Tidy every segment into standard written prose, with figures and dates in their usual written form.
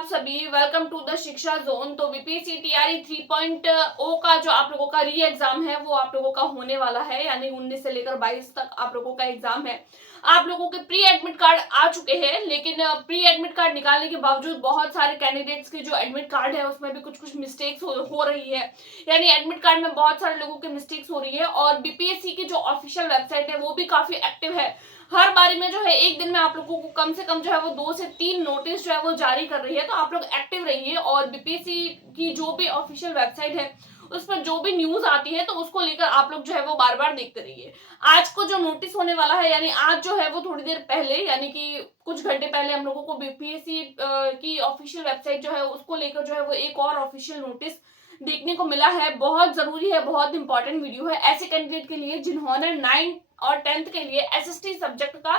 आप सभी, welcome to the शिक्षा जोन। तो बीपीएससी टीआरई 3.0 का जो आप लोगों का री एग्जाम है वो आप लोगों का होने वाला है, यानी 19 से लेकर 22 तक आप लोगों का एग्जाम है। आप लोगों के प्री एडमिट कार्ड आ चुके हैं, लेकिन प्री एडमिट कार्ड निकालने के बावजूद बहुत सारे कैंडिडेट्स के जो एडमिट कार्ड है उसमें भी कुछ मिस्टेक्स हो रही है, यानी एडमिट कार्ड में बहुत सारे लोगों के मिस्टेक्स हो रही है। और बीपीएससी की जो ऑफिशियल वेबसाइट है वो भी काफी एक्टिव है। हर बारी में जो है एक दिन में आप लोगों को कम से कम जो है वो 2 से 3 नोटिस जो है वो जारी कर रही है। तो आप लोग एक्टिव रहिए और बीपीएससी की जो भी ऑफिशियल वेबसाइट है उस पर जो भी न्यूज आती है तो उसको लेकर आप लोग जो है वो बार बार देखते रहिए। आज को जो नोटिस होने वाला है, यानी आज जो है वो थोड़ी देर पहले, यानी कि कुछ घंटे पहले हम लोगों को बीपीएससी की ऑफिशियल वेबसाइट जो है उसको लेकर जो है वो एक और ऑफिशियल नोटिस देखने को मिला है। बहुत जरूरी है, बहुत इंपॉर्टेंट वीडियो है ऐसे कैंडिडेट के लिए जिन्होंने 9th और 10th के लिए एसएसटी सब्जेक्ट का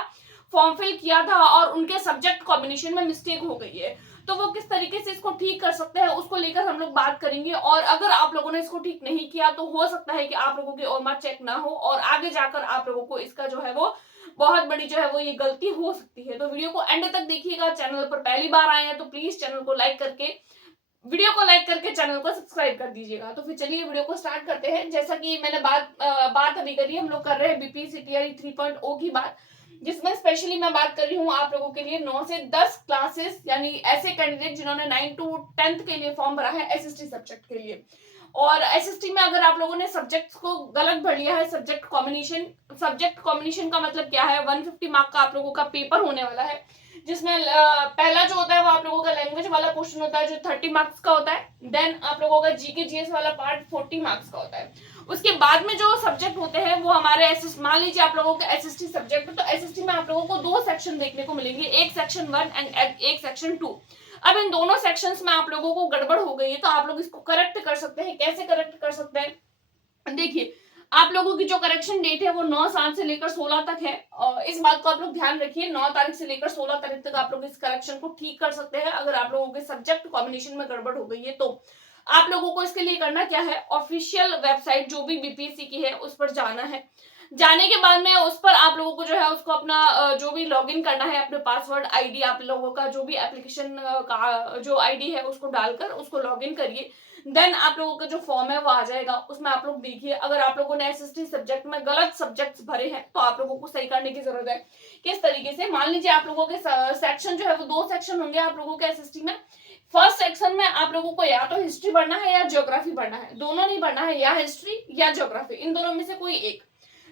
फॉर्म फिल किया था और उनके सब्जेक्ट कॉम्बिनेशन में मिस्टेक हो गई है। तो वो किस तरीके से इसको ठीक कर सकते हैं उसको लेकर हम लोग बात करेंगे। और अगर आप लोगों ने इसको ठीक नहीं किया तो हो सकता है कि आप लोगों की ओएमआर चेक ना हो और आगे जाकर आप लोगों को इसका जो है वो बहुत बड़ी जो है वो ये गलती हो सकती है। तो वीडियो को एंड तक देखिएगा। चैनल पर पहली बार आए हैं तो प्लीज चैनल को लाइक करके चैनल को सब्सक्राइब कर दीजिएगा। तो फिर चलिए वीडियो को स्टार्ट करते हैं। जैसा कि मैंने बात अभी करी, हम लोग कर रहे हैं बीपीएससी टीआरई 3.0 की बात, जिसमें स्पेशली मैं बात कर रही हूँ आप लोगों के लिए 9 से 10 क्लासेस, यानी ऐसे कैंडिडेट जिन्होंने 9 to 10th के लिए फॉर्म भरा है एसएसटी सब्जेक्ट के लिए। और एसएसटी में अगर आप लोगों ने सब्जेक्ट्स को गलत भर लिया है, सब्जेक्ट कॉम्बिनेशन का मतलब क्या है, 150 मार्क का आप लोगों का पेपर होने वाला है, जिसमें पहला जो होता है वो आप लोगों का लैंग्वेज वाला क्वेश्चन होता है जो 30 मार्क्स का होता है। देन आप लोगों का जीके जीएस वाला पार्ट 40 मार्क्स का होता है। उसके बाद में जो सब्जेक्ट होते हैं वो हमारे मान लीजिए आप लोगों का एसएसटी सब्जेक्ट है, तो एसएसटी में आप लोगों को 2 सेक्शन देखने को मिलेंगे, एक सेक्शन 1 एंड एक सेक्शन 2। अब इन दोनों सेक्शंस में आप लोगों को गड़बड़ हो गई है तो आप लोग इसको करेक्ट कर सकते हैं। कैसे करेक्ट कर सकते हैं, देखिए आप लोगों की जो करेक्शन डेट है वो 9/7 से लेकर 16 तक है। और इस बात को आप लोग ध्यान रखिए, 9 तारीख से लेकर 16 तारीख तक आप लोग इस करेक्शन को ठीक कर सकते हैं। अगर आप लोगों के सब्जेक्ट कॉम्बिनेशन में गड़बड़ हो गई है तो आप लोगों को इसके लिए करना क्या है, ऑफिशियल वेबसाइट जो भी बीपीएससी की है उस पर जाना है। जाने के बाद में उस पर आप लोगों को जो है उसको अपना जो भी लॉगिन करना है, अपने पासवर्ड आईडी आप लोगों का जो भी एप्लीकेशन का जो आईडी है उसको डालकर उसको लॉगिन करिए। देन आप लोगों का जो फॉर्म है वो आ जाएगा, उसमें आप लोग देखिए अगर आप लोगों ने एसएसटी सब्जेक्ट में गलत सब्जेक्ट्स भरे हैं तो आप लोगों को सही करने की जरूरत है। किस तरीके से, मान लीजिए आप लोगों के सेक्शन जो है वो 2 सेक्शन होंगे आप लोगों के एसएसटी में। फर्स्ट सेक्शन में आप लोगों को या तो हिस्ट्री पढ़ना है या ज्योग्राफी पढ़ना है, दोनों नहीं पढ़ना है, या हिस्ट्री या ज्योग्राफी, इन दोनों में से कोई एक।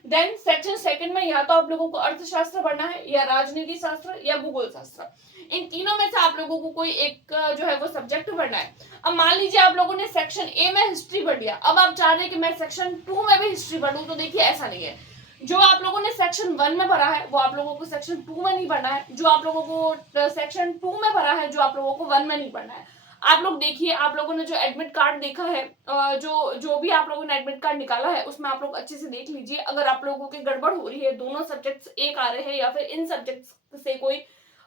देन सेक्शन सेकंड में या तो आप लोगों को अर्थशास्त्र पढ़ना है या राजनीति शास्त्र या भूगोल शास्त्र, इन तीनों में से आप लोगों को कोई एक जो है वो सब्जेक्ट पढ़ना है। अब मान लीजिए आप लोगों ने सेक्शन ए में हिस्ट्री पढ़ लिया, अब आप चाह रहे हैं कि मैं सेक्शन 2 में भी हिस्ट्री पढ़ूं, तो देखिए ऐसा नहीं है। जो आप लोगों ने सेक्शन 1 में भरा है वो आप लोगों को सेक्शन 2 में नहीं पढ़ना है, जो आप लोगों को सेक्शन 2 में भरा है जो आप लोगों को 1 में नहीं पढ़ना है। आप लोग देखिए, आप लोगों ने जो एडमिट कार्ड देखा है, जो भी आप लोगों ने एडमिट कार्ड निकाला है उसमें आप लोग अच्छे से देख लीजिए। अगर आप लोगों की गड़बड़ हो रही है, दोनों सब्जेक्ट्स एक आ रहे हैं या फिर इन सब्जेक्ट्स से कोई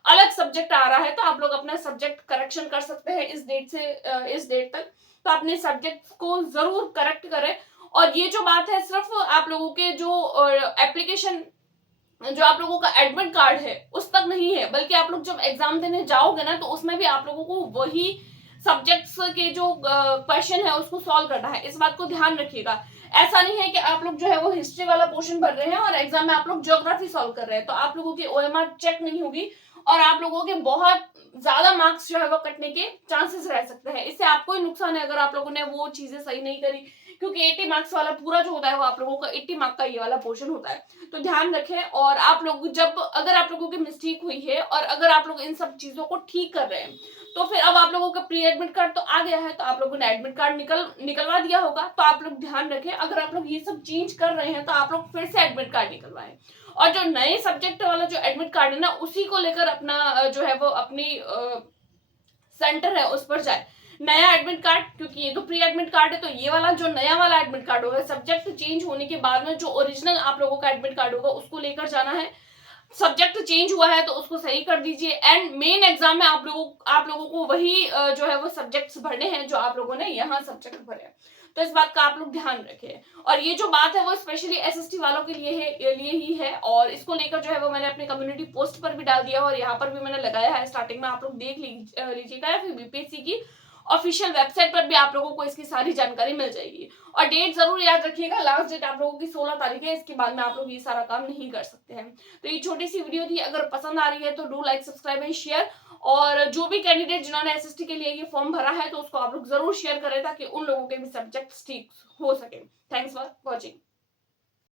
अलग सब्जेक्ट आ रहा है, तो आप लोग अपना सब्जेक्ट करेक्शन कर सकते हैं इस डेट से इस डेट तक। तो अपने सब्जेक्ट को जरूर करेक्ट करें। और ये जो बात है सिर्फ आप लोगों के जो एप्लीकेशन, जो आप लोगों का एडमिट कार्ड है उस तक नहीं है, बल्कि आप लोग जब एग्जाम देने जाओगे ना तो उसमें भी आप लोगों को वही सब्जेक्ट्स के जो क्वेश्चन है उसको सॉल्व करना है। इस बात को ध्यान रखिएगा। ऐसा नहीं है कि आप लोग जो है वो हिस्ट्री वाला पोर्शन भर रहे हैं और एग्जाम में आप लोग ज्योग्राफी सॉल्व कर रहे हैं, तो आप लोगों की ओएमआर चेक नहीं होगी और आप लोगों के बहुत ज्यादा मार्क्स जो है वो कटने के चांसेस रह सकते हैं। इससे आपको ही नुकसान है अगर आप लोगों ने वो चीजें सही नहीं करी, क्योंकि 80 मार्क्स वाला पूरा जो होता है वो आप लोगों का 80 मार्क का ये वाला पोर्शन होता है। तो ध्यान रखें। और आप लोग जब अगर आप लोगों की मिस्टेक हुई है और अगर आप लोग इन सब चीजों को ठीक कर रहे हैं तो फिर अब आप लोगों का प्री एडमिट कार्ड तो आ गया है, तो आप लोगों ने एडमिट कार्ड निकलवा दिया होगा। तो आप लोग ध्यान रखें, अगर आप लोग ये सब चेंज कर रहे हैं तो आप लोग फिर से एडमिट कार्ड निकलवाएं और जो नए सब्जेक्ट वाला जो एडमिट कार्ड है ना उसी को लेकर अपना जो है वो अपनी सेंटर है उस पर जाए नया एडमिट कार्ड, क्योंकि ये तो प्री एडमिट कार्ड है। तो ये वाला जो नया वाला एडमिट कार्ड होगा, सब्जेक्ट चेंज होने के बाद में जो ओरिजिनल आप लोगों का एडमिट कार्ड होगा उसको लेकर जाना है। सब्जेक्ट चेंज हुआ है तो उसको सही कर दीजिए। एंड मेन एग्जाम में आप लोगों को वही जो है वो सब्जेक्ट्स भरने हैं जो आप लोगों ने यहाँ सब्जेक्ट भरे हैं। तो इस बात का आप लोग ध्यान रखें। और ये जो बात है वो स्पेशली एसएसटी वालों के लिए ही है, और इसको लेकर जो है वो मैंने अपनी कम्युनिटी पोस्ट पर भी डाल दिया और यहाँ पर भी मैंने लगाया है, स्टार्टिंग में आप लोग देख लीजिएगा, या फिर बीपीएससी की ऑफिशियल वेबसाइट पर भी आप लोगों को इसकी सारी जानकारी मिल जाएगी। और डेट जरूर याद रखिएगा, लास्ट डेट आप लोगों की 16 तारीख है, इसके बाद में आप लोग ये सारा काम नहीं कर सकते हैं। तो ये छोटी सी वीडियो थी, अगर पसंद आ रही है तो do like, subscribe and share. और जो भी कैंडिडेट जिन्होंने एसएसटी के लिए ये फॉर्म भरा है तो उसको आप लोग जरूर शेयर करें ताकि उन लोगों के भी सब्जेक्ट्स ठीक हो सके। Thanks for watching.